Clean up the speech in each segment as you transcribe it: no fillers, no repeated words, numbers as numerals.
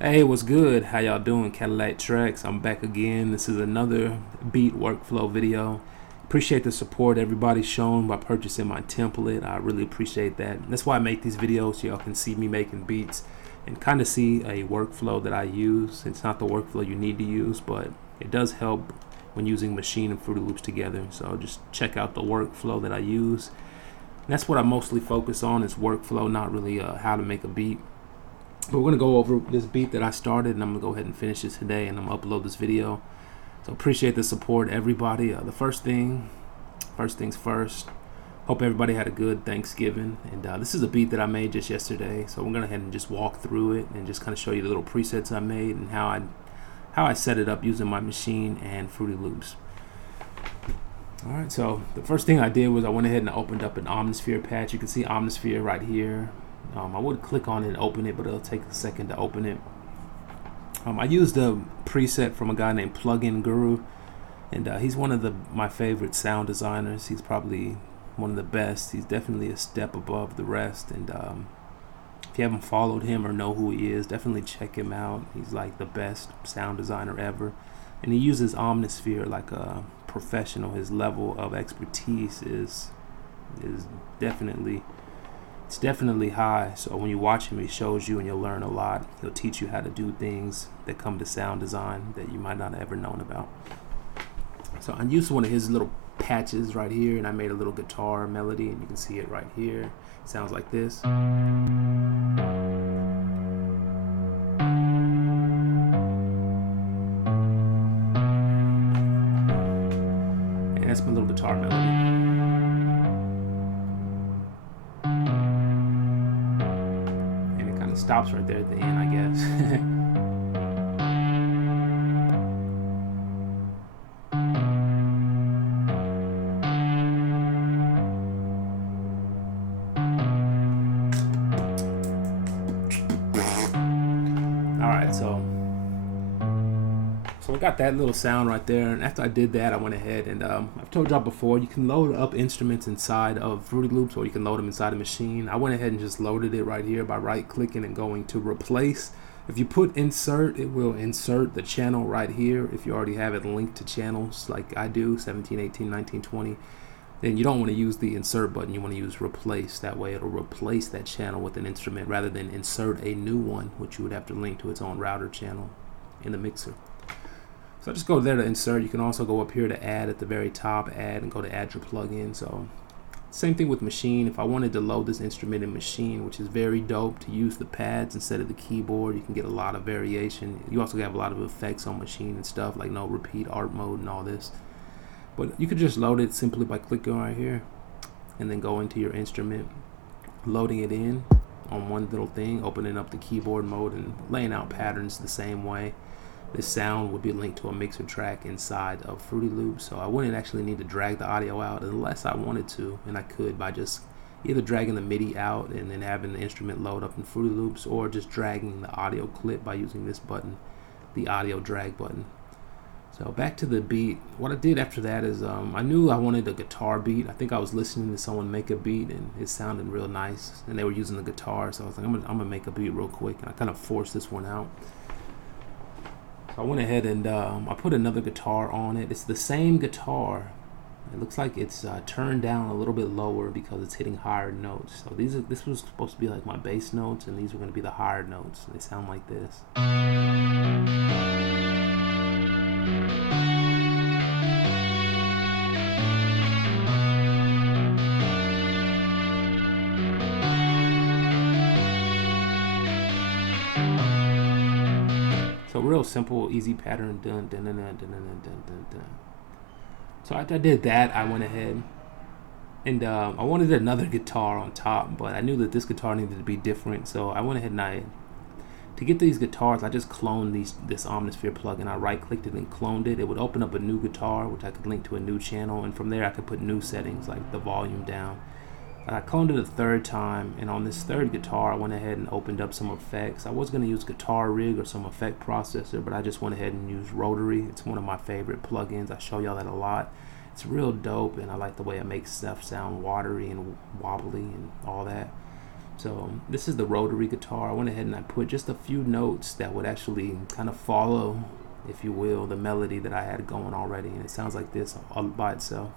Hey, what's good? How y'all doing? CADILLAKTRACKZ. I'm back again. This is another beat workflow video. Appreciate the support everybody's shown by purchasing my template. I really appreciate that. That's why I make these videos, so y'all can see me making beats and kind of see a workflow that I use. It's not the workflow you need to use, but it does help when using Maschine and Fruity Loops together. So just check out the workflow that I use. And that's what I mostly focus on, is workflow, not really how to make a beat. But we're gonna go over this beat that I started, and I'm gonna go ahead and finish it today, and I'm gonna upload this video. So appreciate the support, everybody. The first things first. Hope everybody had a good Thanksgiving. And this is a beat that I made just yesterday, so we're gonna go ahead and just walk through it and just kind of show you the little presets I made and how I set it up using my Maschine and Fruity Loops. All right, so the first thing I did was I went ahead and opened up an Omnisphere patch. You can see Omnisphere right here. I would click on it and open it, but it'll take a second to open it. I used a preset from a guy named Plugin Guru, and he's one of my favorite sound designers. He's probably one of the best. He's definitely a step above the rest, and if you haven't followed him or know who he is, definitely check him out. He's like the best sound designer ever, and he uses Omnisphere like a professional. His level of expertise is definitely high. So when you watch him, he shows you and you'll learn a lot. He'll teach you how to do things that come to sound design that you might not have ever known about. So I used one of his little patches right here, and I made a little guitar melody, and you can see it right here. It sounds like this. And that's my little guitar melody. Stops right there at the end, I guess. Alright, so I got that little sound right there, and after I did that, I went ahead and I've told y'all before, you can load up instruments inside of Fruity Loops, or you can load them inside a Maschine. I went ahead and just loaded it right here by right clicking and going to replace. If you put insert, it will insert the channel right here. If you already have it linked to channels like I do, 17, 18, 19, 20, then you don't want to use the insert button. You want to use replace. That way it'll replace that channel with an instrument rather than insert a new one, which you would have to link to its own router channel in the mixer. So just go there to insert. You can also go up here to add at the very top, add, and go to add your plugin. So same thing with Maschine. If I wanted to load this instrument in Maschine, which is very dope, to use the pads instead of the keyboard, you can get a lot of variation. You also have a lot of effects on Maschine and stuff like no repeat art mode and all this. But you could just load it simply by clicking right here and then go into your instrument, loading it in on one little thing, opening up the keyboard mode and laying out patterns the same way. This sound would be linked to a mixer track inside of Fruity Loops, so I wouldn't actually need to drag the audio out unless I wanted to, and I could by just either dragging the MIDI out and then having the instrument load up in Fruity Loops, or just dragging the audio clip by using this button, the audio drag button. So back to the beat. What I did after that is I knew I wanted a guitar beat. I think I was listening to someone make a beat and it sounded real nice, and they were using the guitar, so I was like, I'm gonna make a beat real quick, and I kind of forced this one out. I went ahead and I put another guitar on it. It's the same guitar. It looks like it's turned down a little bit lower because it's hitting higher notes. So this was supposed to be like my bass notes, and these were going to be the higher notes. They sound like this. So real simple, easy pattern. Dun, dun, dun, dun, dun, dun, dun, dun, dun. So after I did that, I went ahead and I wanted another guitar on top, but I knew that this guitar needed to be different. So I went ahead and to get these guitars, I just cloned this Omnisphere plugin. I right-clicked it and cloned it. It would open up a new guitar, which I could link to a new channel, and from there I could put new settings like the volume down. I cloned it a third time, and on this third guitar I went ahead and opened up some effects. I was going to use Guitar Rig or some effect processor, but I just went ahead and used Rotary. It's one of my favorite plugins. I show y'all that a lot. It's real dope, and I like the way it makes stuff sound watery and wobbly and all that. So this is the rotary guitar. I went ahead and I put just a few notes that would actually kind of follow, if you will, the melody that I had going already, and it sounds like this all by itself.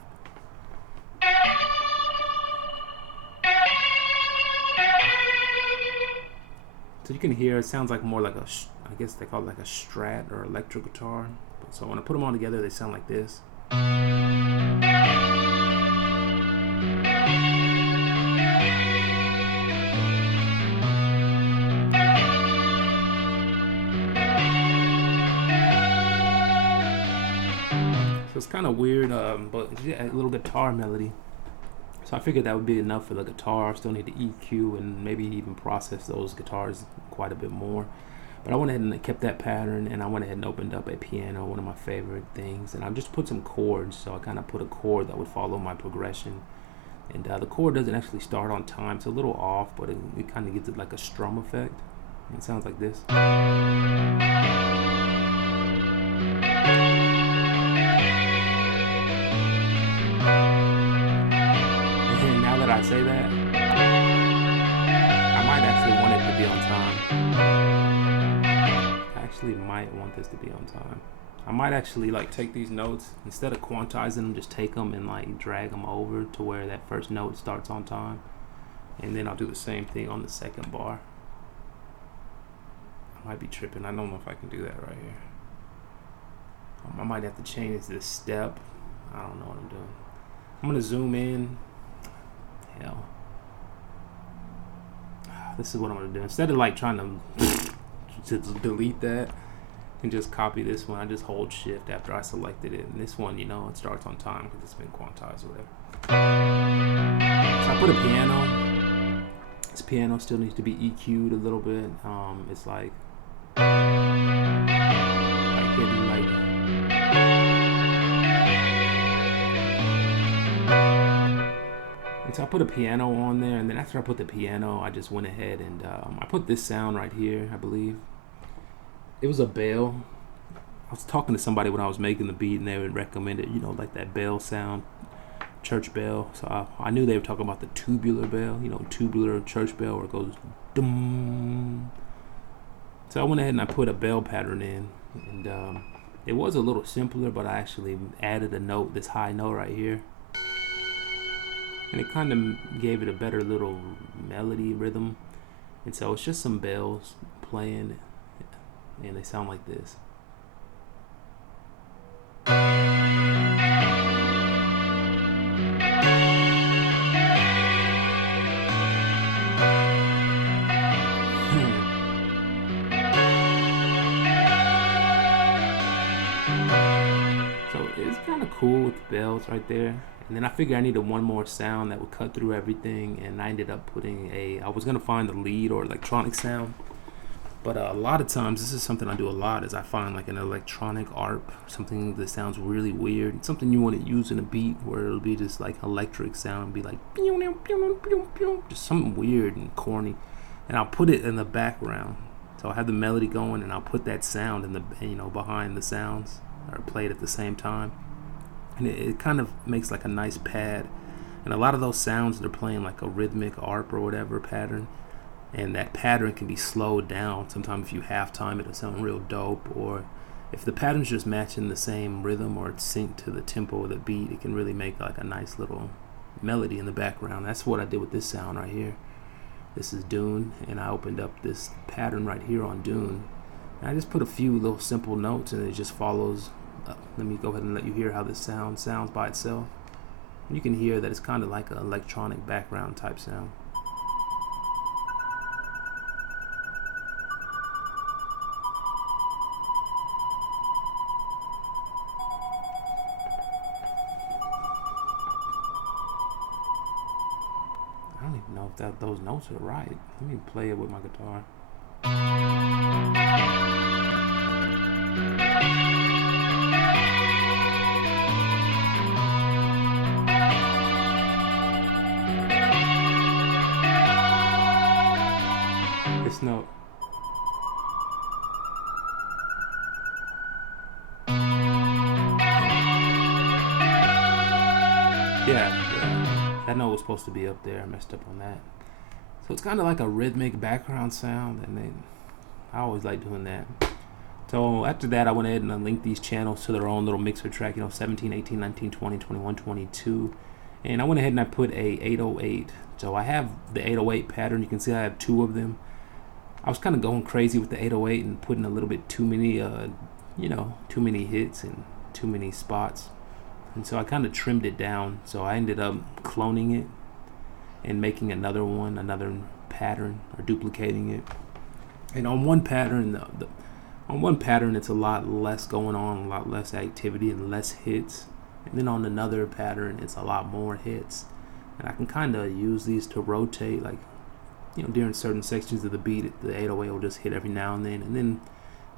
So you can hear it sounds like more like a, I guess they call it like a Strat or electric guitar. So when I put them all together, they sound like this. So it's kind of weird, but yeah, a little guitar melody. So I figured that would be enough for the guitar. I still need to EQ and maybe even process those guitars quite a bit more. But I went ahead and kept that pattern, and I went ahead and opened up a piano, one of my favorite things, and I just put some chords. So I kind of put a chord that would follow my progression. And the chord doesn't actually start on time. It's a little off, but it kind of gives it like a strum effect. It sounds like this. I say that, I might actually want it to be on time. I actually might want this to be on time. I might actually like take these notes, instead of quantizing them, just take them and like drag them over to where that first note starts on time. And then I'll do the same thing on the second bar. I might be tripping. I don't know if I can do that right here. I might have to change this step. I don't know what I'm doing. I'm gonna zoom in. Hell. This is what I'm gonna do. Instead of like trying to delete that and just copy this one, I just hold shift after I selected it. And this one, you know, it starts on time because it's been quantized or whatever. So I put a piano. This piano still needs to be EQ'd a little bit. It's like hitting like. So I put a piano on there, and then after I put the piano, I just went ahead and I put this sound right here, I believe. It was a bell. I was talking to somebody when I was making the beat, and they would recommend it, you know, like that bell sound, church bell. So I knew they were talking about the tubular bell, you know, tubular church bell, where it goes dum. So I went ahead and I put a bell pattern in, and it was a little simpler, but I actually added a note, this high note right here. And it kind of gave it a better little melody rhythm. And so it's just some bells playing, and they sound like this. So it's kind of cool with the bells right there. And then I figured I needed one more sound that would cut through everything, and I ended up putting I was gonna find a lead or electronic sound, but a lot of times, this is something I do a lot, is I find like an electronic ARP, something that sounds really weird, something you want to use in a beat where it'll be just like electric sound, be like just something weird and corny, and I'll put it in the background. So I'll have the melody going, and I'll put that sound in the, you know, behind the sounds, or play it at the same time. And it kind of makes like a nice pad. And a lot of those sounds, they're playing like a rhythmic ARP or whatever pattern. And that pattern can be slowed down. Sometimes if you half time it, it'll sound real dope. Or if the pattern's just matching the same rhythm or it's synced to the tempo of the beat, it can really make like a nice little melody in the background. That's what I did with this sound right here. This is Dune, and I opened up this pattern right here on Dune. And I just put a few little simple notes, and it just follows. Let me go ahead and let you hear how this sounds by itself. You can hear that it's kind of like an electronic background type sound. I don't even know if those notes are right. Let me play it with my guitar. This note. Yeah, that note was supposed to be up there. I messed up on that. So it's kind of like a rhythmic background sound, and then I always like doing that. So after that, I went ahead and linked these channels to their own little mixer track, 17, 18, 19, 20, 21, 22. And I went ahead and I put a 808. So I have the 808 pattern. You can see I have 2 of them. I was kind of going crazy with the 808 and putting a little bit too many, too many hits and too many spots. And so I kind of trimmed it down. So I ended up cloning it and making another one, another pattern, or duplicating it. And on one pattern, it's a lot less going on, a lot less activity and less hits. And then on another pattern, it's a lot more hits. And I can kind of use these to rotate, like, during certain sections of the beat, the 808 will just hit every now and then,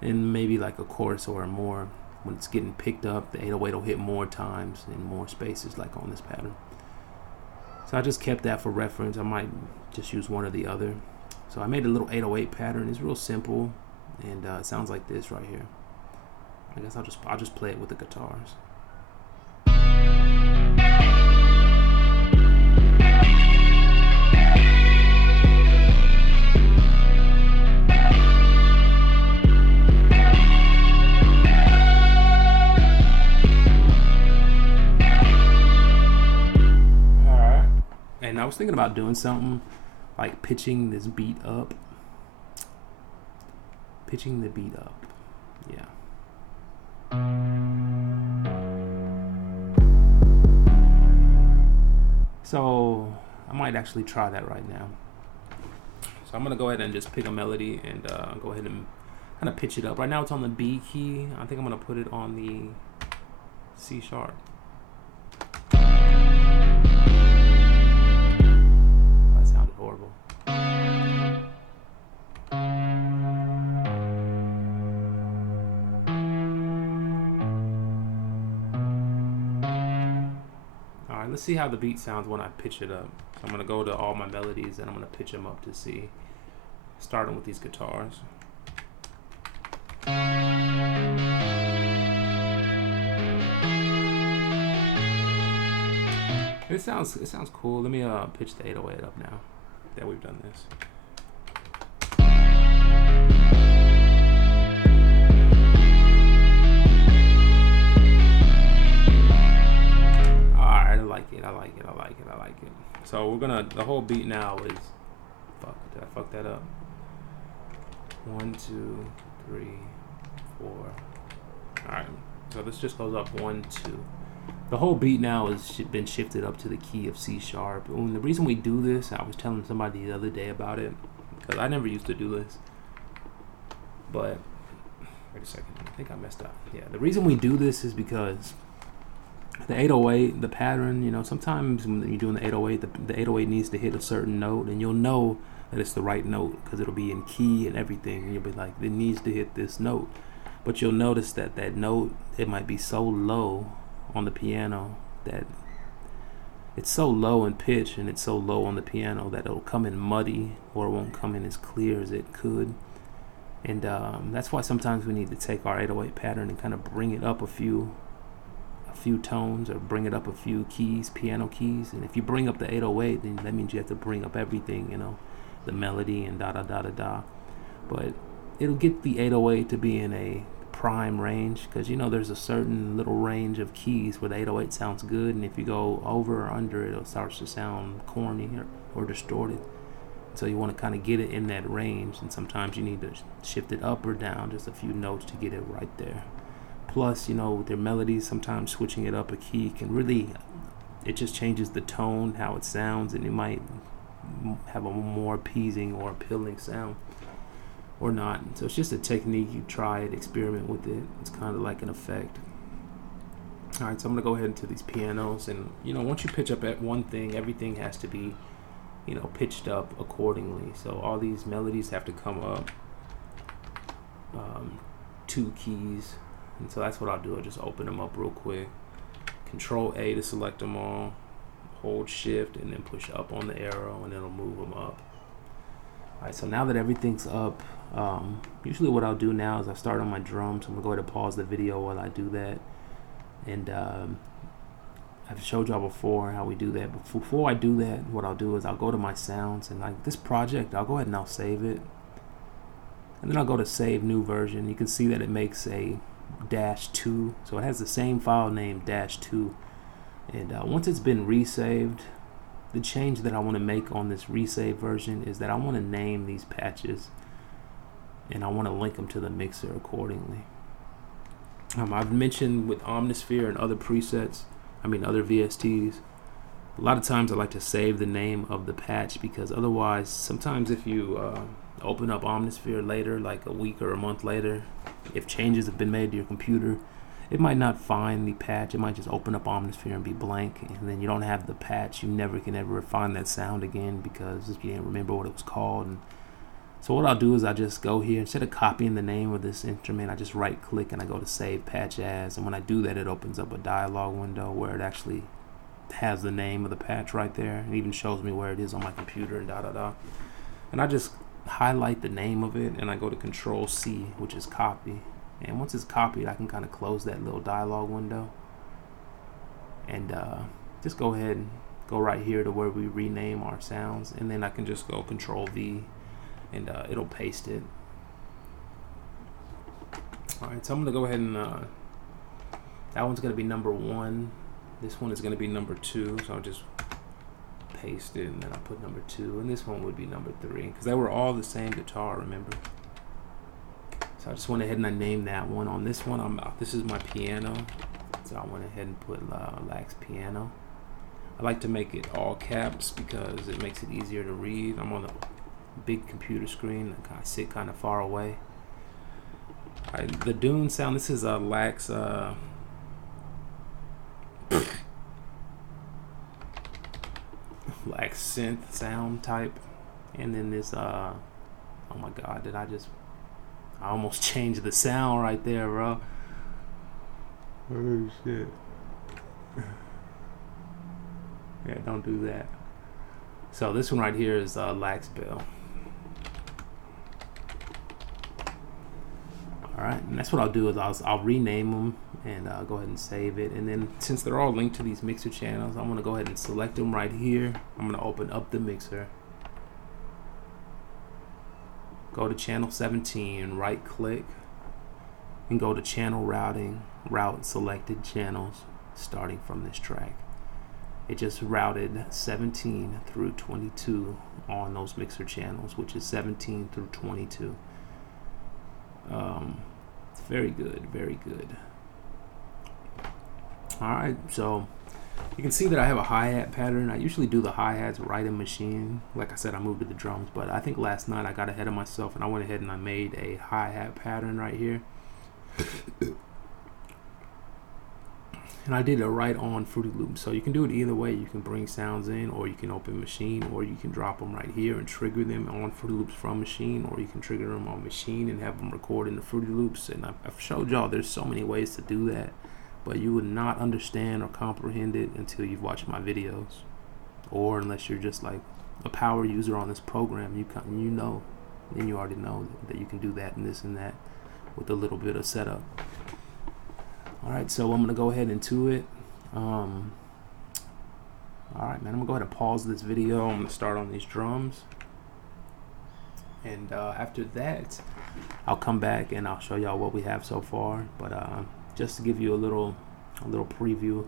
and maybe like a chorus or more. When it's getting picked up, the 808 will hit more times in more spaces, like on this pattern. So I just kept that for reference. I might just use one or the other. So I made a little 808 pattern. It's real simple, and it sounds like this right here. I guess I'll just play it with the guitars. And I was thinking about doing something like pitching this beat up. Pitching the beat up. Yeah. So I might actually try that right now. So I'm going to go ahead and just pick a melody and go ahead and kind of pitch it up. Right now it's on the B key. I think I'm going to put it on the C sharp. Horrible. Alright, let's see how the beat sounds when I pitch it up. So I'm going to go to all my melodies and I'm going to pitch them up to see. Starting with these guitars. It sounds cool. Let me pitch the 808 up now that we've done this. Alright, I like it. So we're gonna, the whole beat now is, did I fuck that up? 1, 2, 3, 4. Alright, so this just goes up 1, 2. The whole beat now has been shifted up to the key of C sharp. And the reason we do this, I was telling somebody the other day about it, because I never used to do this. But, wait a second, I think I messed up. Yeah, the reason we do this is because the 808, the pattern, sometimes when you're doing the 808, the 808 needs to hit a certain note, and you'll know that it's the right note because it'll be in key and everything, and you'll be like, it needs to hit this note. But you'll notice that that note, it might be so low on the piano that it's so low in pitch and it's so low on the piano that it'll come in muddy or it won't come in as clear as it could. And that's why sometimes we need to take our 808 pattern and kind of bring it up a few tones, or bring it up a few keys, piano keys. And if you bring up the 808, then that means you have to bring up everything, the melody and da da da da da. But it'll get the 808 to be in a prime range, because there's a certain little range of keys where the 808 sounds good, and if you go over or under it, it starts to sound corny or distorted. So you want to kind of get it in that range, and sometimes you need to shift it up or down just a few notes to get it right there. Plus, with their melodies, sometimes switching it up a key can really, it just changes the tone, how it sounds, and it might have a more appeasing or appealing sound. Or not. So it's just a technique. You try it, experiment with it. It's kind of like an effect. Alright, so I'm going to go ahead into these pianos. And, once you pitch up at one thing, everything has to be, pitched up accordingly. So all these melodies have to come up 2 keys. And so that's what I'll do. I'll just open them up real quick. Control A to select them all. Hold Shift and then push up on the arrow and it'll move them up. Alright, so now that everything's up, usually what I'll do now is I start on my drums. I'm going to go ahead and pause the video while I do that. And I've showed y'all before how we do that. But before I do that, what I'll do is I'll go to my sounds, and like this project, I'll go ahead and I'll save it. And then I'll go to save new version. You can see that it makes a -2. So it has the same file name -2. And once it's been resaved, the change that I want to make on this resave version is that I want to name these patches, and I want to link them to the mixer accordingly. I've mentioned with Omnisphere and other presets, other VSTs, a lot of times I like to save the name of the patch, because otherwise, sometimes if you open up Omnisphere later, like a week or a month later, if changes have been made to your computer, it might not find the patch. It might just open up Omnisphere and be blank, and then you don't have the patch. You never can ever find that sound again because you didn't remember what it was called. And so what I'll do is I just go here, instead of copying the name of this instrument, I just right click and I go to save patch as, and when I do that, it opens up a dialog window where it actually has the name of the patch right there. It even shows me where it is on my computer and and I just highlight the name of it, and I go to Control C, which is copy. And once it's copied, I can kind of close that little dialog window and just go ahead and go right here to where we rename our sounds, and then I can just go Control V, and it'll paste it. Alright, so I'm going to go ahead and that one's going to be number 1. This one is going to be number 2, so I'll just paste it, and then I'll put number 2, and this one would be number 3, because they were all the same guitar, remember? So I just went ahead and I named that one. On this one, this is my piano, so I went ahead and put Lax Piano. I like to make it all caps because it makes it easier to read. I'm on a big computer screen. I sit kind of far away. The Dune sound, this is a Lax Lax synth sound type. And then this oh my god, I almost changed the sound right there, bro. Oh shit. Yeah, don't do that. So this one right here is Lax Bell. Alright, and that's what I'll do is I'll rename them and go ahead and save it. And then since they're all linked to these mixer channels, I'm going to go ahead and select them right here. I'm going to open up the mixer. Go to channel 17, right click, and go to channel routing, route selected channels starting from this track. It just routed 17 through 22 on those mixer channels, which is 17 through 22. It's very good, very good. Alright, so you can see that I have a hi-hat pattern. I usually do the hi-hats right in Maschine. Like I said, I moved to the drums, but I think last night I got ahead of myself and I went ahead and I made a hi-hat pattern right here. And I did it right on Fruity Loops. So you can do it either way. You can bring sounds in, or you can open Maschine, or you can drop them right here and trigger them on Fruity Loops from Maschine, or you can trigger them on Maschine and have them record in the Fruity Loops. And I've showed y'all there's so many ways to do that, but you would not understand or comprehend it until you've watched my videos, or unless you're just like a power user on this program. Then you already know that you can do that and this and that with a little bit of setup. Alright, so I'm going to go ahead into it. Alright, man, I'm going to go ahead and pause this video. I'm going to start on these drums. And after that, I'll come back and I'll show y'all what we have so far. But just to give you a little preview,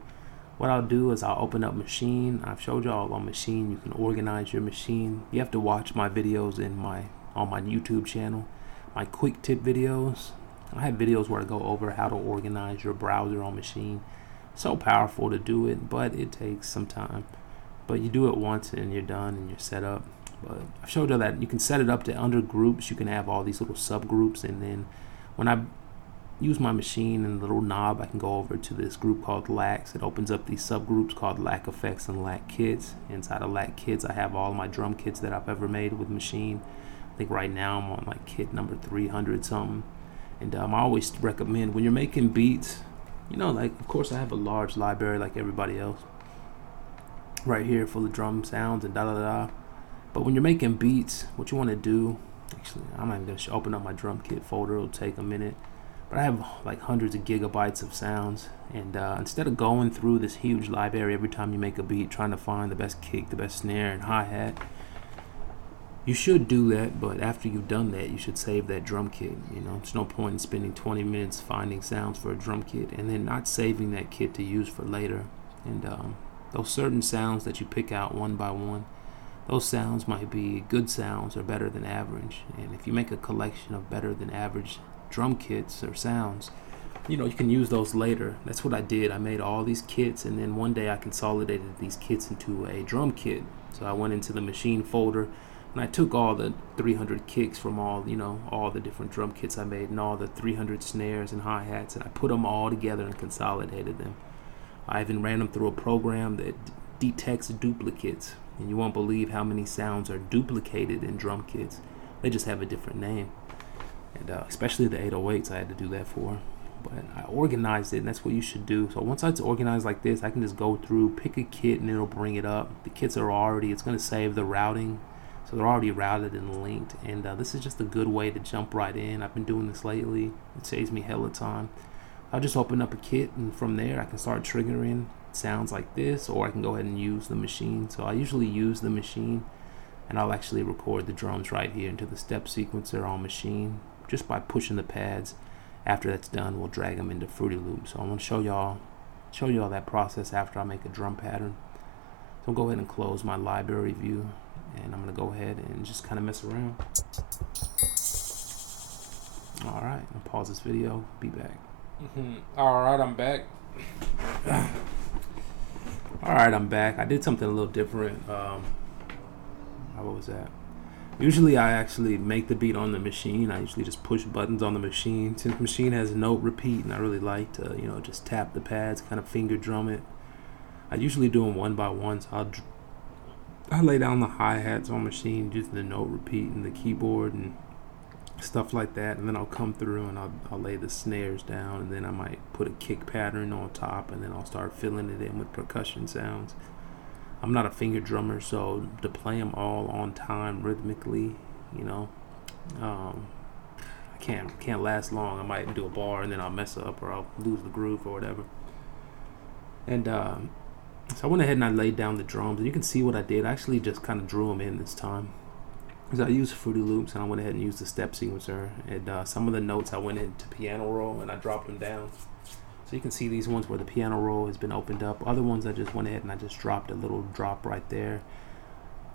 what I'll do is I'll open up Maschine. I've showed y'all on Maschine. You can organize your Maschine. You have to watch my videos on my YouTube channel, my quick tip videos. I have videos where I go over how to organize your browser on Maschine. So powerful to do it, but it takes some time. But you do it once and you're done and you're set up. But I've showed you that you can set it up to under groups. You can have all these little subgroups, and then when I use my Maschine and the little knob, I can go over to this group called Lax. It opens up these subgroups called Lack Effects and Lack Kits. Inside of Lack Kits, I have all my drum kits that I've ever made with Maschine. I think right now I'm on like kit number 300 something. And I always recommend when you're making beats, like of course I have a large library like everybody else right here full of drum sounds and da-da-da. But when you're making beats, what you want to do, actually I'm not even going to open up my drum kit folder, it'll take a minute. But I have like hundreds of gigabytes of sounds, and instead of going through this huge library every time you make a beat trying to find the best kick, the best snare and hi-hat, you should do that, but after you've done that, you should save that drum kit. There's no point in spending 20 minutes finding sounds for a drum kit and then not saving that kit to use for later. And those certain sounds that you pick out one by one, those sounds might be good sounds or better than average. And if you make a collection of better than average drum kits or sounds, you can use those later. That's what I did. I made all these kits, and then one day I consolidated these kits into a drum kit. So I went into the Maschine folder, and I took all the 300 kicks from all the different drum kits I made, and all the 300 snares and hi-hats, and I put them all together and consolidated them. I even ran them through a program that detects duplicates, and you won't believe how many sounds are duplicated in drum kits. They just have a different name, and especially the 808s I had to do that for. But I organized it, and that's what you should do. So once it's organized like this, I can just go through, pick a kit, and it'll bring it up. The kits are already, it's going to save the routing, so they're already routed and linked. And this is just a good way to jump right in. I've been doing this lately. It saves me hella time. I'll just open up a kit, and from there I can start triggering sounds like this, or I can go ahead and use the Maschine. So I usually use the Maschine, and I'll actually record the drums right here into the step sequencer on Maschine just by pushing the pads. After that's done, we'll drag them into Fruity Loops. So I'm going to show y'all that process after I make a drum pattern. So I'll go ahead and close my library view, and I'm going to go ahead and just kind of mess around. Alright, I'll pause this video, be back. Alright, I'm back. Alright, I'm back. I did something a little different. What was that? Usually I actually make the beat on the Maschine. I usually just push buttons on the Maschine. Since Maschine has a note repeat, and I really like to, just tap the pads, kind of finger drum it. I usually do them one by one. So I lay down the hi-hats on Maschine using the note repeat and the keyboard and stuff like that, and then I'll come through and I'll lay the snares down, and then I might put a kick pattern on top, and then I'll start filling it in with percussion sounds. I'm not a finger drummer, so to play them all on time rhythmically, I can't last long. I might do a bar and then I'll mess up, or I'll lose the groove or whatever. And so I went ahead and I laid down the drums, and you can see what I did. I actually just kind of drew them in this time, because I used Fruity Loops, and I went ahead and used the step sequencer, and some of the notes I went into piano roll and I dropped them down. So you can see these ones where the piano roll has been opened up. Other ones I just went ahead and I just dropped a little drop right there.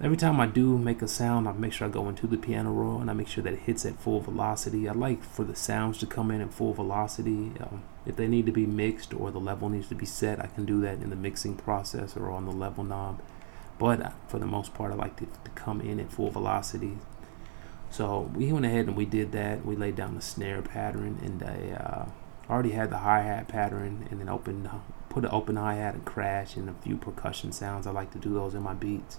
Every time I do make a sound, I make sure I go into the piano roll and I make sure that it hits at full velocity. I like for the sounds to come in at full velocity. If they need to be mixed or the level needs to be set, I can do that in the mixing process or on the level knob. But for the most part, I like to come in at full velocity. So we went ahead and we did that. We laid down the snare pattern, and I already had the hi-hat pattern, and then put an open hi-hat and crash and a few percussion sounds. I like to do those in my beats.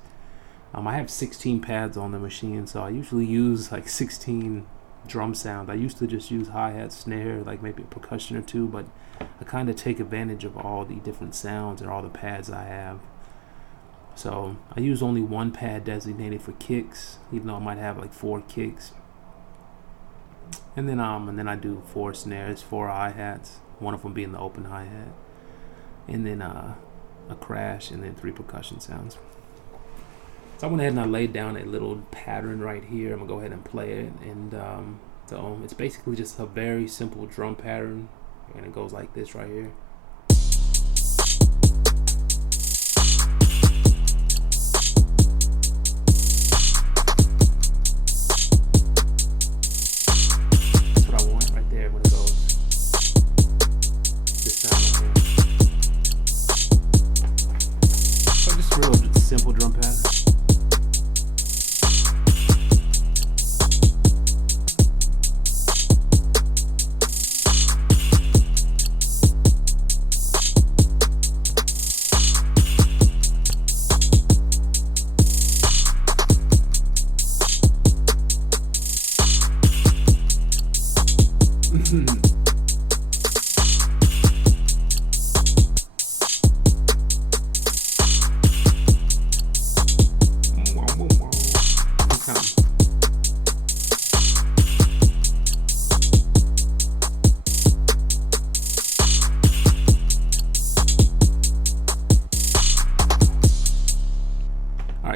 I have 16 pads on the Maschine, so I usually use like 16 drum sounds. I used to just use hi-hat, snare, like maybe a percussion or two, but I kind of take advantage of all the different sounds and all the pads I have. So I use only one pad designated for kicks, even though I might have like 4 kicks. And then I do 4 snares, 4 hi-hats, one of them being the open hi-hat, and then a crash, and then 3 percussion sounds. So I went ahead and I laid down a little pattern right here. I'm gonna go ahead and play it, and so it's basically just a very simple drum pattern, and it goes like this right here. Simple drum pattern.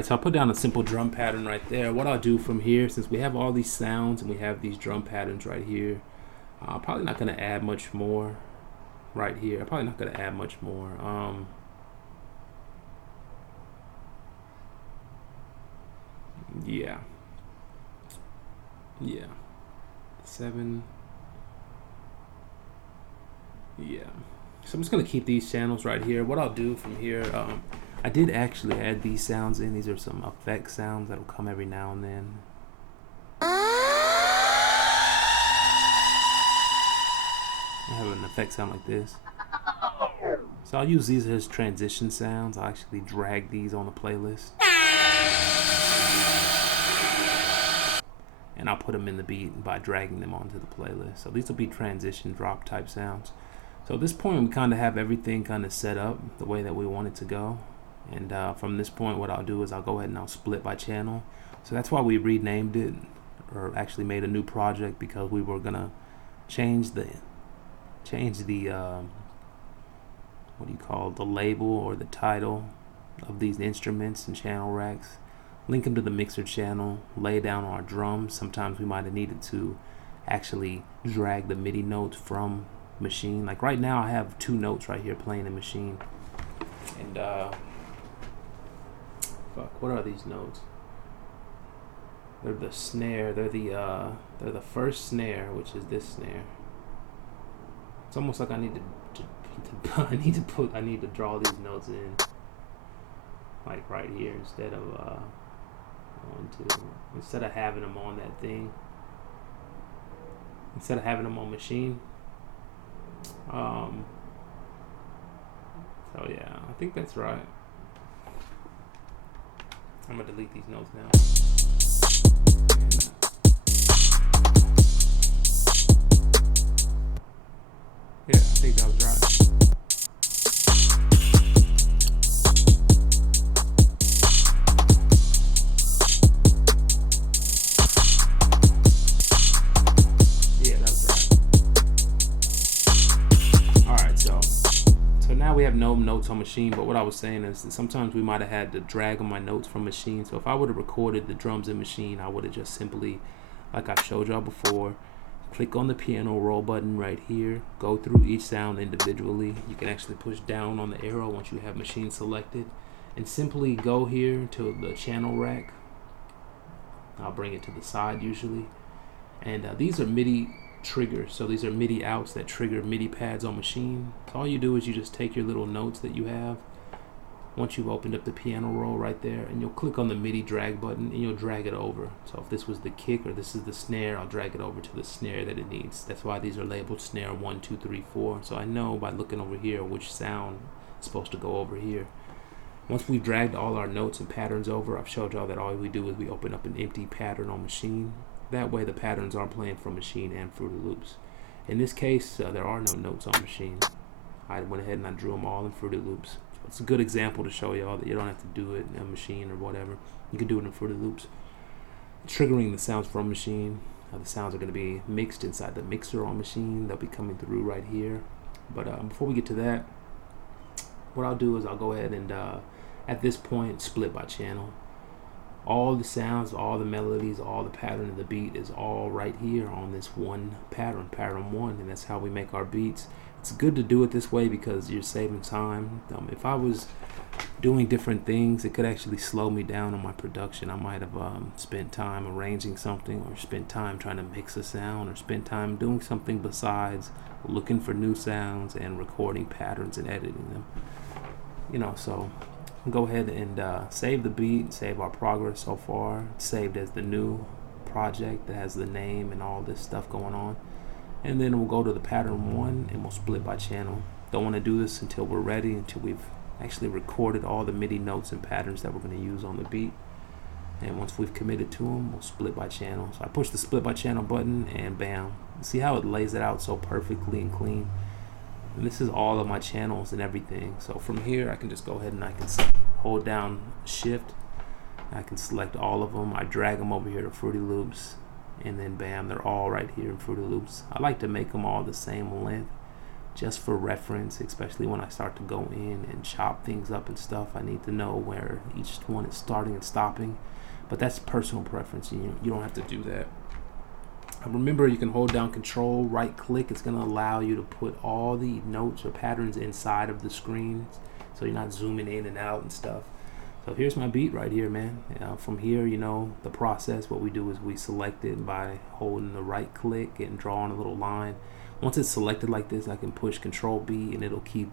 Alright, so I'll put down a simple drum pattern right there. What I'll do from here, since we have all these sounds and we have these drum patterns right here, I'm probably not going to add much more right here. I'm probably not going to add much more. Yeah. 7. Yeah. So I'm just going to keep these channels right here. What I'll do from here, I did actually add these sounds in. These are some effect sounds that'll come every now and then. I have an effect sound like this. So I'll use these as transition sounds. I'll actually drag these on the playlist. And I'll put them in the beat by dragging them onto the playlist. So these will be transition drop type sounds. So at this point we kind of have everything kind of set up the way that we want it to go. And from this point what I'll do is I'll go ahead and I'll split by channel. So that's why we renamed it, or actually made a new project, because we were gonna change the what do you call it, the label or the title of these instruments and channel racks, link them to the mixer channel, lay down our drums. Sometimes we might have needed to actually drag the MIDI notes from Maschine. Like right now I have 2 notes right here playing in Maschine, and what are these notes? They're the snare. They're the first snare, which is this snare. It's almost like I need to I need to draw these notes in, like right here, instead of 1, 2, instead of having them on that thing, instead of having them on Maschine. So yeah, I think that's right. I'm gonna delete these notes now. Yeah, I think that was right. Yeah, that was right. Alright, so now we have no notes on Maschine, but what I was saying is that sometimes we might have had to drag on my notes from Maschine. So if I would have recorded the drums in Maschine, I would have just simply, like I showed y'all before, click on the piano roll button right here, go through each sound individually. You can actually push down on the arrow once you have Maschine selected, and simply go here to the channel rack. I'll bring it to the side usually, and these are MIDI triggers. So these are MIDI outs that trigger MIDI pads on Maschine. So all you do is you just take your little notes that you have, once you've opened up the piano roll right there, and you'll click on the MIDI drag button and you'll drag it over. So if this was the kick or this is the snare, I'll drag it over to the snare that it needs. That's why these are labeled snare 1, 2, 3, 4. So I know by looking over here which sound is supposed to go over here. Once we've dragged all our notes and patterns over, I've showed y'all that all we do is we open up an empty pattern on Maschine. That way the patterns are playing from Maschine and Fruity Loops. In this case, there are no notes on Maschine. I went ahead and I drew them all in Fruity Loops. It's a good example to show y'all that you don't have to do it in a Maschine or whatever. You can do it in Fruity Loops. Triggering the sounds from Maschine. The sounds are going to be mixed inside the mixer on Maschine. They'll be coming through right here. But before we get to that, what I'll do is I'll go ahead and at this point split by channel. All the sounds, all the melodies, all the pattern of the beat is all right here on this one pattern, pattern 1, and that's how we make our beats. It's good to do it this way because you're saving time. If I was doing different things, it could actually slow me down on my production. I might have spent time arranging something, or spent time trying to mix a sound, or spent time doing something besides looking for new sounds and recording patterns and editing them. You know, so go ahead and save the beat, save our progress so far. It's saved as the new project that has the name and all this stuff going on. And then we'll go to the pattern 1 and we'll split by channel. Don't want to do this until we're ready, until we've actually recorded all the MIDI notes and patterns that we're going to use on the beat. And once we've committed to them, we'll split by channel. So I push the split by channel button and bam. See how it lays it out so perfectly and clean? And this is all of my channels and everything. So from here I can just go ahead and I can hold down shift. I can select all of them. I drag them over here to Fruity Loops, and then bam, they're all right here in Fruity Loops. I like to make them all the same length just for reference, especially when I start to go in and chop things up and stuff. I need to know where each one is starting and stopping, but that's personal preference. You don't have to do that. Remember, you can hold down Control, right click. It's going to allow you to put all the notes or patterns inside of the screen, so you're not zooming in and out and stuff. So here's my beat right here, man. From here, the process, what we do is we select it by holding the right click and drawing a little line. Once it's selected like this, I can push Control B and it'll keep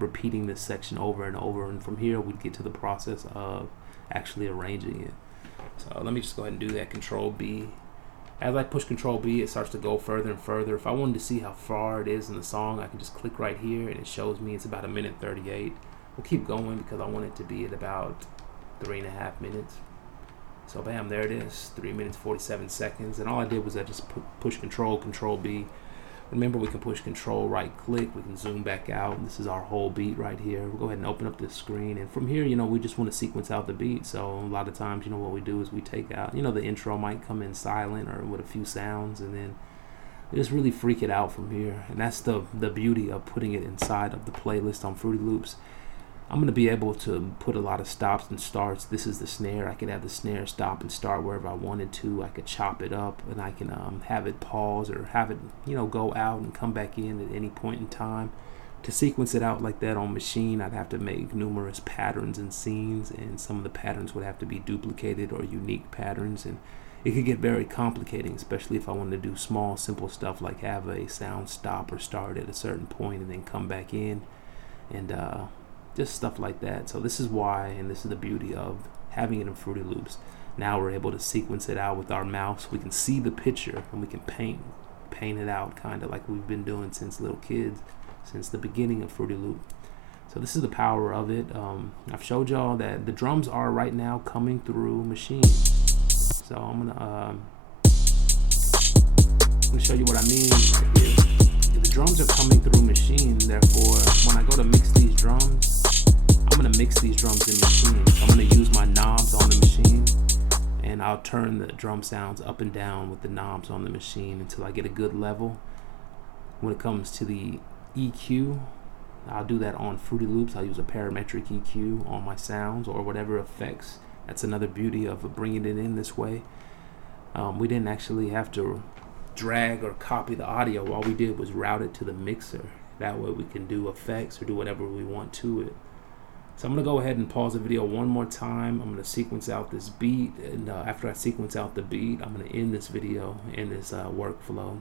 repeating this section over and over. And from here, we get to the process of actually arranging it. So let me just go ahead and do that. Control B. As I push Control B, it starts to go further and further. If I wanted to see how far it is in the song, I can just click right here and it shows me it's about 1:38. We'll keep going because I want it to be at about 3.5 minutes. So bam, there it is, 3 minutes 47 seconds. And all I did was I just push Control B. Remember, we can push Control right click, we can zoom back out. This is our whole beat right here. We'll go ahead and open up this screen, and from here, we just want to sequence out the beat. So a lot of times, what we do is we take out, the intro might come in silent or with a few sounds, and then we just really freak it out from here. And that's the beauty of putting it inside of the playlist on Fruity Loops. I'm going to be able to put a lot of stops and starts. This is the snare. I could have the snare stop and start wherever I wanted to. I could chop it up, and I can have it pause or have it, go out and come back in at any point in time. To sequence it out like that on Maschine, I'd have to make numerous patterns and scenes, and some of the patterns would have to be duplicated or unique patterns, and it could get very complicating, especially if I wanted to do small, simple stuff like have a sound stop or start at a certain point and then come back in, and just stuff like that. So this is why, and this is the beauty of having it in Fruity Loops. Now we're able to sequence it out with our mouse. We can see the picture and we can paint it out, kind of like we've been doing since little kids, since the beginning of Fruity Loop. So this is the power of it. I've showed y'all that the drums are right now coming through Maschine. So I'm gonna show you what I mean right here. The drums are coming through Maschine, therefore when I go to mix these drums, I'm going to mix these drums in Maschine. So I'm going to use my knobs on the Maschine, and I'll turn the drum sounds up and down with the knobs on the Maschine until I get a good level. When it comes to the EQ, I'll do that on Fruity Loops. I'll use a parametric EQ on my sounds or whatever effects. That's another beauty of bringing it in this way. We didn't actually have to drag or copy the audio. All we did was route it to the mixer. That way we can do effects or do whatever we want to it. So I'm going to go ahead and pause the video one more time. I'm going to sequence out this beat, and after I sequence out the beat, I'm going to end this video in this workflow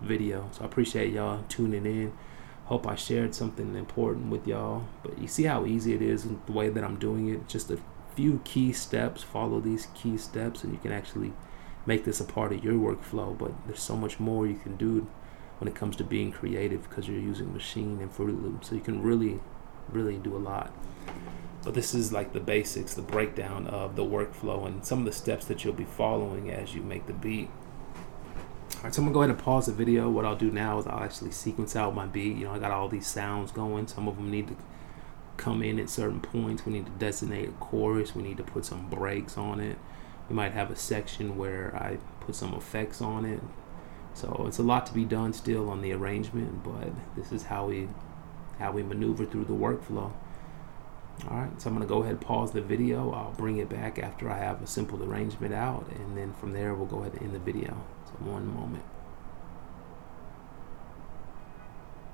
video. So I appreciate y'all tuning in. Hope I shared something important with y'all. But you see how easy it is the way that I'm doing it. Just a few key steps. Follow these key steps and you can actually make this a part of your workflow. But there's so much more you can do when it comes to being creative because you're using Maschine and Fruity Loops. So you can really do a lot. But this is like the basics, the breakdown of the workflow and some of the steps that you'll be following as you make the beat. Alright, so I'm going to go ahead and pause the video. What I'll do now is I'll actually sequence out my beat. I got all these sounds going. Some of them need to come in at certain points. We need to designate a chorus. We need to put some breaks on it. We might have a section where I put some effects on it. So it's a lot to be done still on the arrangement, but this is how we maneuver through the workflow. Alright, so I'm going to go ahead and pause the video. I'll bring it back after I have a simple arrangement out, and then from there we'll go ahead and end the video. So one moment.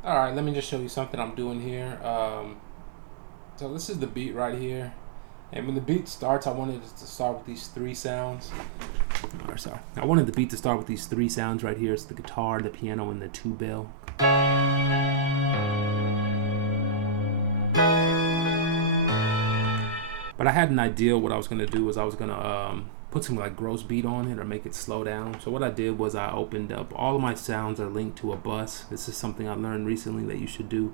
Alright, let me just show you something I'm doing here. So this is the beat right here. And when the beat starts, I wanted it to start with these three sounds. I wanted the beat to start with these three sounds right here. It's the guitar, the piano, and the two bell. But I had an idea. What I was going to do was I was going to put some like gross beat on it or make it slow down. So what I did was I opened up, all of my sounds are linked to a bus. This is something I learned recently that you should do.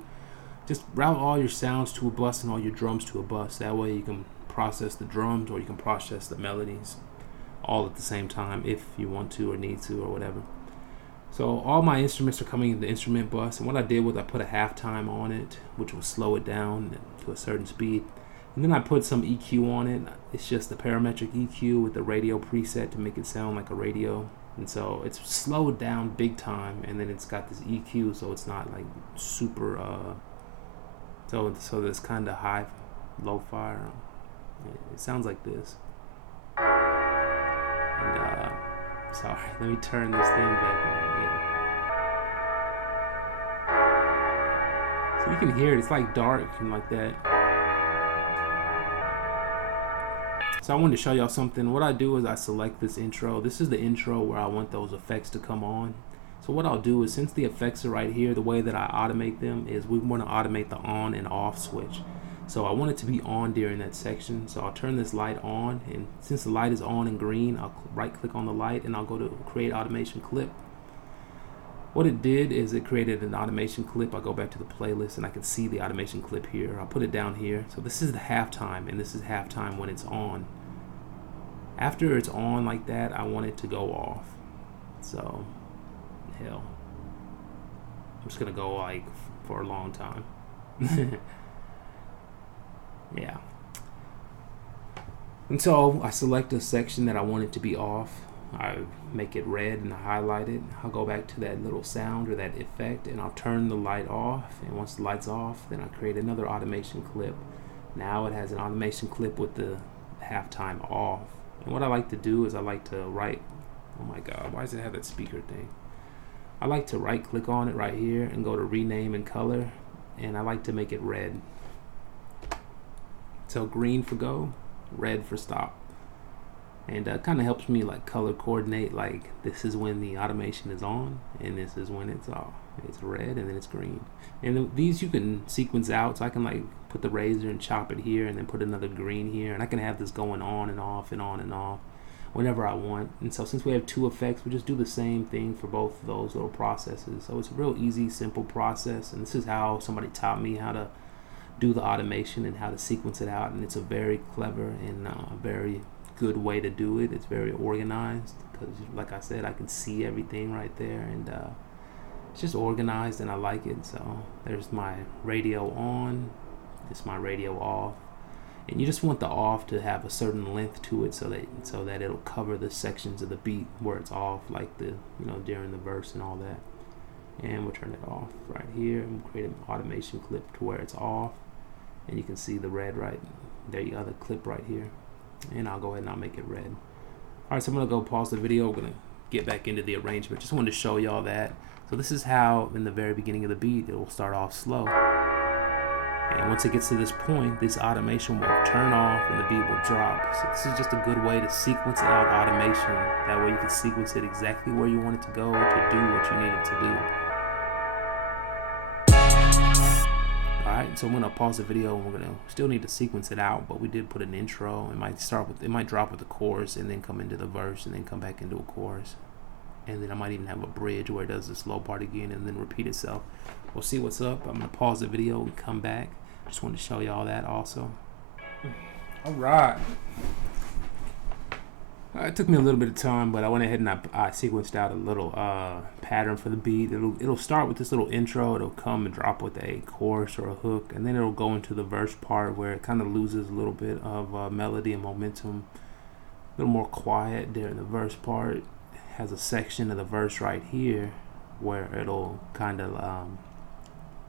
Just route all your sounds to a bus and all your drums to a bus. That way you can process the drums or you can process the melodies all at the same time if you want to or need to or whatever. So all my instruments are coming in the instrument bus, and what I did was I put a halftime on it, which will slow it down to a certain speed. And then I put some EQ on it. It's just a parametric EQ with the radio preset to make it sound like a radio and so it's slowed down big time, and then it's got this EQ, so it's not like super so this kind of high lo-fi. It sounds like this. And sorry, let me turn this thing back on. Yeah. So you can hear it, it's like dark and like that. So I wanted to show y'all something. What I do is I select this intro. This is the intro where I want those effects to come on. So what I'll do is, since the effects are right here, the way that I automate them is we want to automate the on and off switch. So I want it to be on during that section. So I'll turn this light on, and since the light is on and green, I'll right click on the light and I'll go to create automation clip. What it did is it created an automation clip. I'll go back to the playlist and I can see the automation clip here. I'll put it down here. So this is the halftime, and this is halftime when it's on. After it's on like that, I want it to go off. So, hell, I'm just gonna go like for a long time. Yeah. And so I select a section that I want it to be off. I make it red and I highlight it. I'll go back to that little sound or that effect, and I'll turn the light off. And once the light's off, then I create another automation clip. Now it has an automation clip with the halftime off. And what I like to do is I like to oh my god, why does it have that speaker thing? I like to right click on it right here and go to rename and color, and I like to make it red. So green for go, red for stop. And kind of helps me like color coordinate, like this is when the automation is on and this is when it's off. It's red and then it's green. And these you can sequence out, so I can like put the razor and chop it here and then put another green here, and I can have this going on and off and on and off whenever I want. And so since we have two effects, we just do the same thing for both of those little processes. So it's a real easy, simple process, and this is how somebody taught me how to do the automation and how to sequence it out, and it's a very clever and very good way to do it. It's very organized because, like I said, I can see everything right there, and it's just organized and I like it. So there's my radio on, it's my radio off, and you just want the off to have a certain length to it so that it'll cover the sections of the beat where it's off, like the during the verse and all that. And we'll turn it off right here and create an automation clip to where it's off, and you can see the red right there. You got the clip right here, and I'll go ahead and I'll make it red. Alright, so I'm gonna go pause the video. We're gonna get back into the arrangement. Just wanted to show y'all that. So this is how in the very beginning of the beat it will start off slow, and once it gets to this point, this automation will turn off and the beat will drop. So this is just a good way to sequence out automation. That way you can sequence it exactly where you want it to go to do what you need it to do. Alright, so I'm gonna pause the video, and we're gonna still need to sequence it out, but we did put an intro. It might drop with the chorus and then come into the verse and then come back into a chorus. And then I might even have a bridge where it does the slow part again and then repeat itself. We'll see what's up. I'm gonna pause the video and come back. Just wanted to show y'all that also. Alright. It took me a little bit of time, but I went ahead and I sequenced out a little pattern for the beat. It'll start with this little intro. It'll come and drop with a chorus or a hook, and then it'll go into the verse part where it kind of loses a little bit of melody and momentum. A little more quiet during the verse part. It has a section of the verse right here where it'll kind of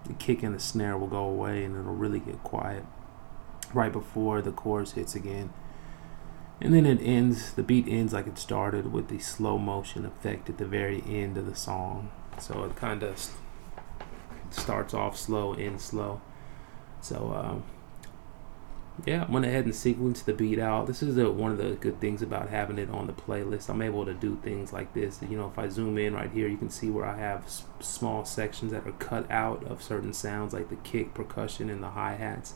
the kick and the snare will go away, and it'll really get quiet right before the chorus hits again. And then it ends, the beat ends like it started, with the slow motion effect at the very end of the song. So it kind of starts off slow, ends slow. So yeah, I went ahead and sequenced the beat out. This is one of the good things about having it on the playlist. I'm able to do things like this. If I zoom in right here, you can see where I have small sections that are cut out of certain sounds, like the kick, percussion, and the hi-hats,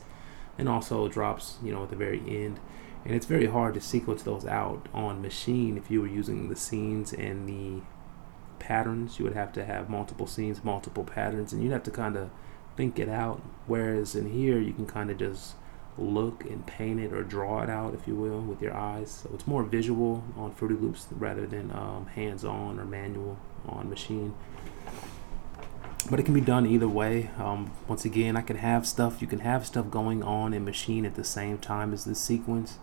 and also drops, at the very end. And it's very hard to sequence those out on Maschine. If you were using the scenes and the patterns, you would have to have multiple scenes, multiple patterns, and you'd have to kind of think it out. Whereas in here, you can kind of just look and paint it or draw it out, if you will, with your eyes. So it's more visual on Fruity Loops rather than hands-on or manual on Maschine. But it can be done either way. Once again, you can have stuff going on in Maschine at the same time as this sequence.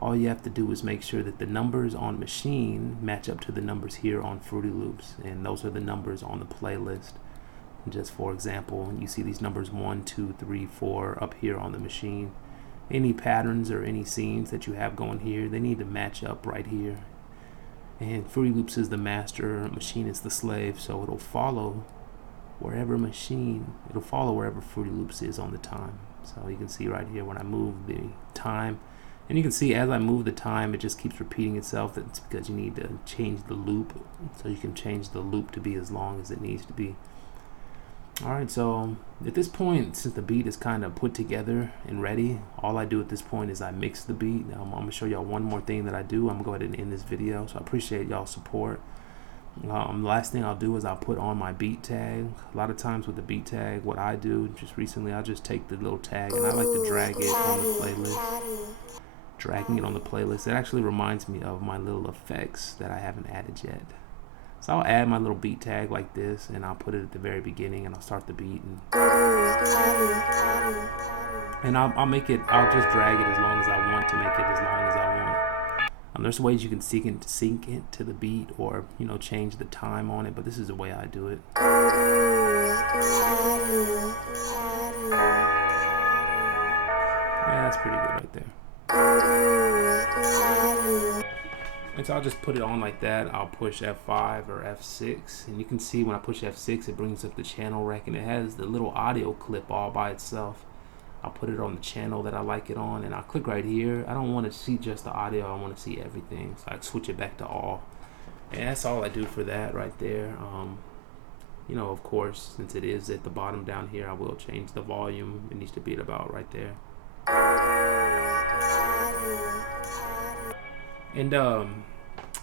all you have to do is make sure that the numbers on Maschine match up to the numbers here on Fruity Loops, and those are the numbers on the playlist. Just for example, you see these numbers 1, 2, 3, 4 up here on the Maschine. Any patterns or any scenes that you have going here, they need to match up right here. And Fruity Loops is the master, Maschine is the slave, so it'll follow wherever Fruity Loops is on the time. So you can see right here when I move the time, and you can see as I move the time, it just keeps repeating itself. That's because you need to change the loop, so you can change the loop to be as long as it needs to be. Alright, so at this point, since the beat is kind of put together and ready, all I do at this point is I mix the beat. I'm going to show y'all one more thing that I do. I'm going to go ahead and end this video, so I appreciate y'all's support. Last thing I'll do is I'll put on my beat tag. A lot of times with the beat tag, what I do, just recently, I'll just take the little tag and I like to drag it on the playlist. Dragging it on the playlist, it actually reminds me of my little effects that I haven't added yet. So I'll add my little beat tag like this, and I'll put it at the very beginning, and I'll start the beat, and I'll just drag it as long as I want to make it as long as I want. There's ways you can sync it to the beat, or change the time on it, but this is the way I do it. Yeah, that's pretty good right there. And so I'll just put it on like that. I'll push F5 or F6, and you can see when I push F6, it brings up the channel rec, and it has the little audio clip all by itself. I'll put it on the channel that I like it on, and I'll click right here. I don't want to see just the audio, I want to see everything, so I switch it back to all. And that's all I do for that right there. Of course, since it is at the bottom down here, I will change the volume. It needs to be at about right there. And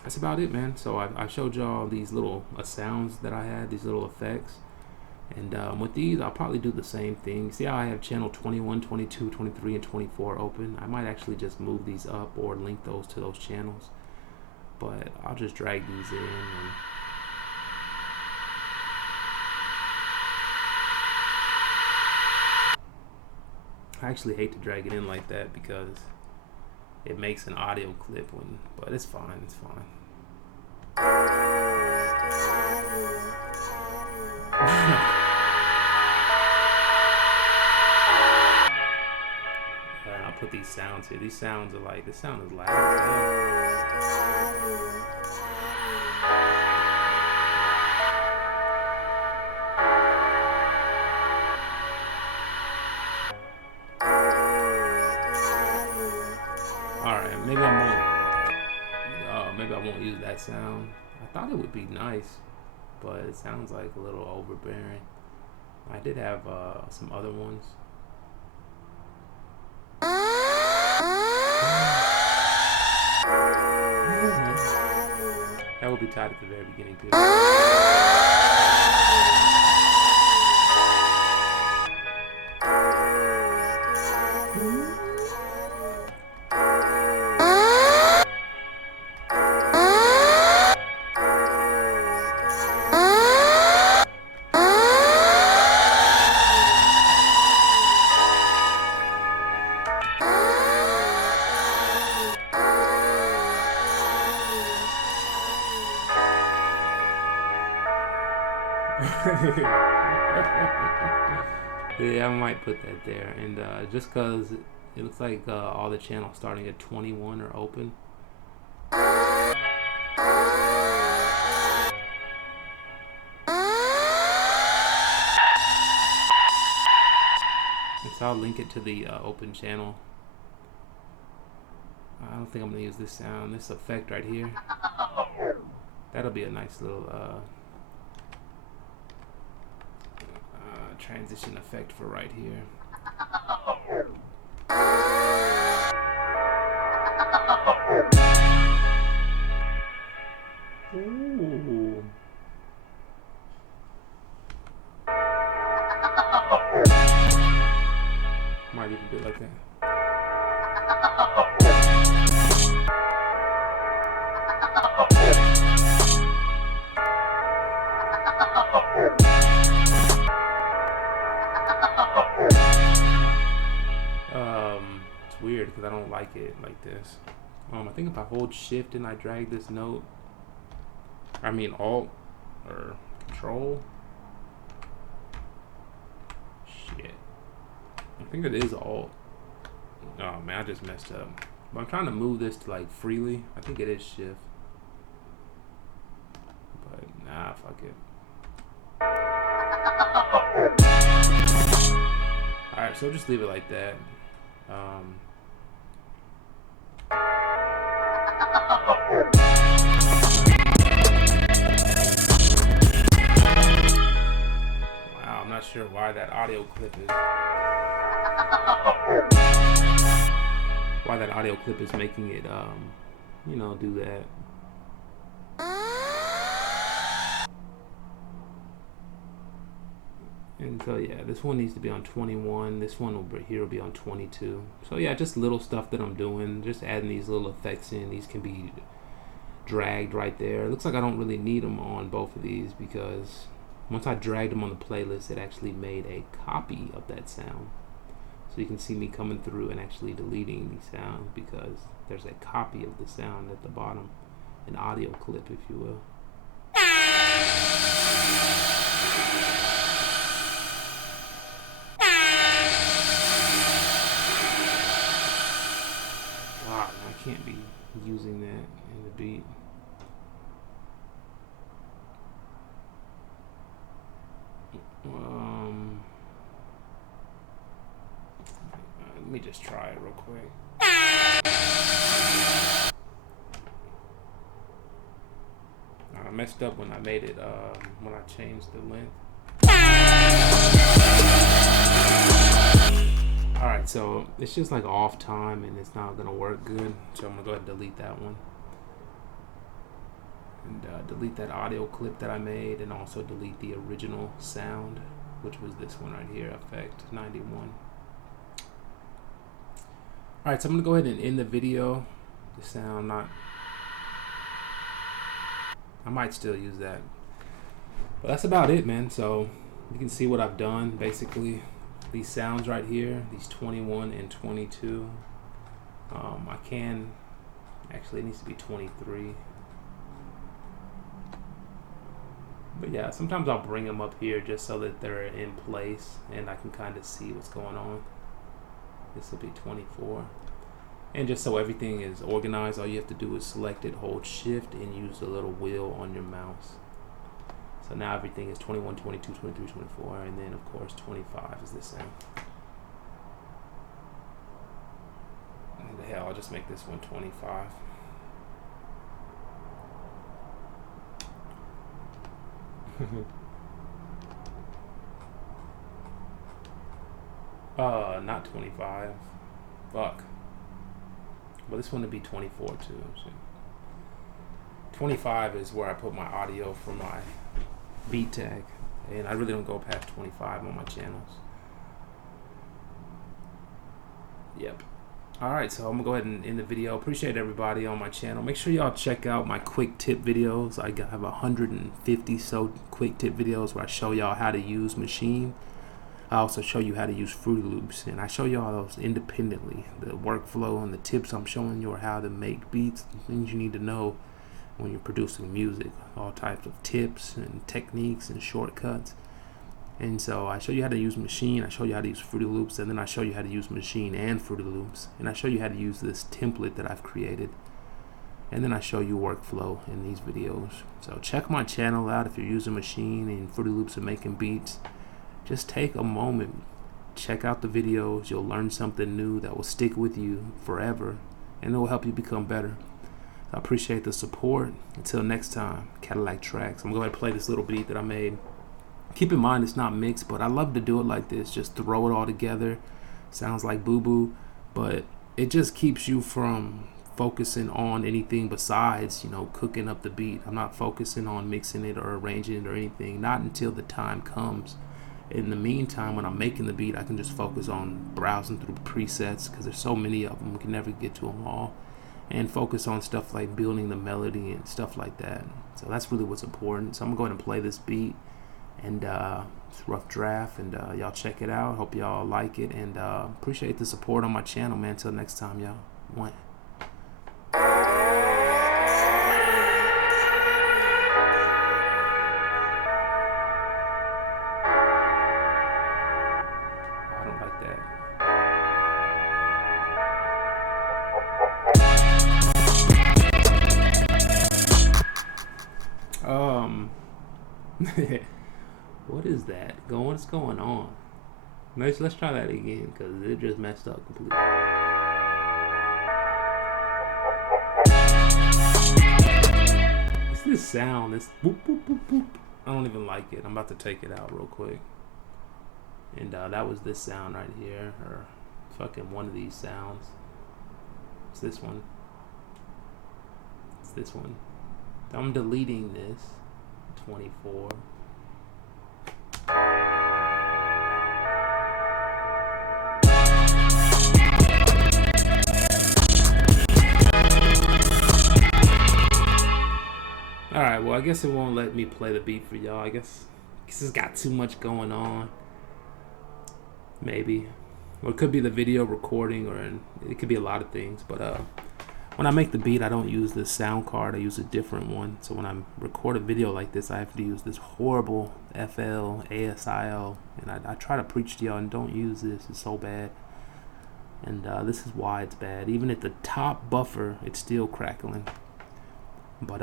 that's about it, man. So I showed y'all these little sounds that I had, these little effects. And with these, I'll probably do the same thing. See how I have channel 21, 22, 23, and 24 open? I might actually just move these up or link those to those channels. But I'll just drag these in. And I actually hate to drag it in like that because it makes an audio clip, but it's fine, it's fine. And I'll put these sounds here. These sounds are like, this sound is loud as hell. Alright, maybe I won't use that sound. I thought it would be nice, but it sounds like a little overbearing. I did have some other ones. That would be tied at the very beginning too. Yeah, I might put that there, and just because it looks like all the channels starting at 21 are open. So I'll link it to the open channel. I don't think I'm gonna use this sound, this effect right here. That'll be a nice little transition effect for right here. Ooh. Might even do it like that. It's weird because I don't like it like this. I think if I hold shift and I drag this note, I mean alt or control. Shit. I think it is alt. Oh man, I just messed up. But I'm trying to move this to like freely. I think it is shift. But nah, fuck it. Alright, so just leave it like that. Wow, I'm not sure why that audio clip is making it you know, do that. And so yeah, this one needs to be on 21. This one over here will be on 22. So yeah, just little stuff that I'm doing, just adding these little effects in. These can be dragged right there. It looks like I don't really need them on both of these because once I dragged them on the playlist, it actually made a copy of that sound. So you can see me coming through and actually deleting these sounds because there's a copy of the sound at the bottom, an audio clip, if you will. Wow, I can't be using that in the beat. Let me just try it real quick. I messed up when I made it, when I changed the length. Alright, so it's just like off time and it's not gonna work good. So I'm gonna go ahead and delete that one. And delete that audio clip that I made, and also delete the original sound, which was this one right here, effect 91. Alright, so I'm gonna go ahead and end the video. The sound not, I might still use that, but that's about it, man. So you can see what I've done. Basically these sounds right here, these 21 and 22, I can actually, it needs to be 23. But yeah, sometimes I'll bring them up here just so that they're in place and I can kind of see what's going on. This will be 24. And just so everything is organized, all you have to do is select it, hold shift, and use the little wheel on your mouse. So now everything is 21, 22, 23, 24, and then of course 25 is the same. And hell, I'll just make this one 25. Not 25. Fuck. Well, this one would be 24 too. So 25 is where I put my audio for my beat tag, and I really don't go past 25 on my channels. Yep. Alright, so I'm gonna go ahead and end the video. Appreciate everybody on my channel. Make sure y'all check out my quick tip videos. I have 150 so quick tip videos where I show y'all how to use Maschine. I also show you how to use Fruity Loops, and I show you all those independently. The workflow and the tips I'm showing you are how to make beats, things you need to know when you're producing music, all types of tips and techniques and shortcuts. And so I show you how to use Maschine, I show you how to use Fruity Loops, and then I show you how to use Maschine and Fruity Loops, and I show you how to use this template that I've created, and then I show you workflow in these videos. So check my channel out if you're using Maschine and Fruity Loops and making beats. Just take a moment, check out the videos. You'll learn something new that will stick with you forever, and it will help you become better. I appreciate the support. Until next time, CADILLAKTRACKZ. I'm going to play this little beat that I made. Keep in mind it's not mixed, but I love to do it like this. Just throw it all together. Sounds like boo-boo, but it just keeps you from focusing on anything besides, you know, cooking up the beat. I'm not focusing on mixing it or arranging it or anything, not until the time comes. In the meantime, when I'm making the beat, I can just focus on browsing through presets because there's so many of them, we can never get to them all, and focus on stuff like building the melody and stuff like that. So that's really what's important. So I'm going to go ahead and play this beat, and it's a rough draft, and y'all check it out. Hope y'all like it, and appreciate the support on my channel, man. Until next time, y'all. One. What is that? What's going on? Let's try that again, because it just messed up completely. It's this sound, this boop boop boop boop. I don't even like it. I'm about to take it out real quick. And that was this sound right here, or fucking one of these sounds. It's this one. It's this one. I'm deleting this. 24. Alright, well, I guess it won't let me play the beat for y'all. I guess it's got too much going on. Maybe. Or it could be the video recording, or it could be a lot of things. But when I make the beat, I don't use this sound card. I use a different one. So when I record a video like this, I have to use this horrible FL, ASIL. And I try to preach to y'all, and don't use this. It's so bad. And this is why it's bad. Even at the top buffer, it's still crackling. But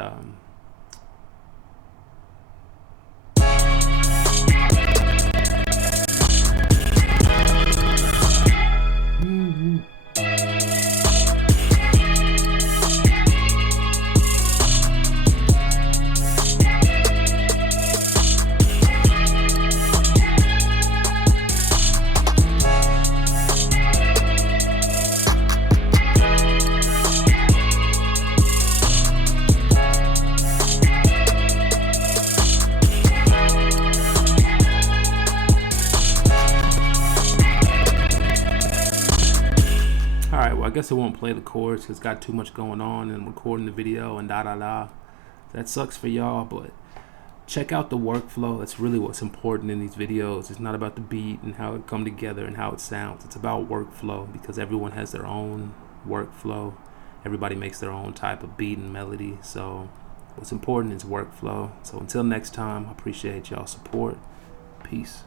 I guess it won't play the chords because it's got too much going on and recording the video and That sucks for y'all, but check out the workflow. That's really what's important in these videos. It's not about the beat and how it come together and how it sounds. It's about workflow, because everyone has their own workflow. Everybody makes their own type of beat and melody. So what's important is workflow. So until next time, I appreciate y'all support. Peace.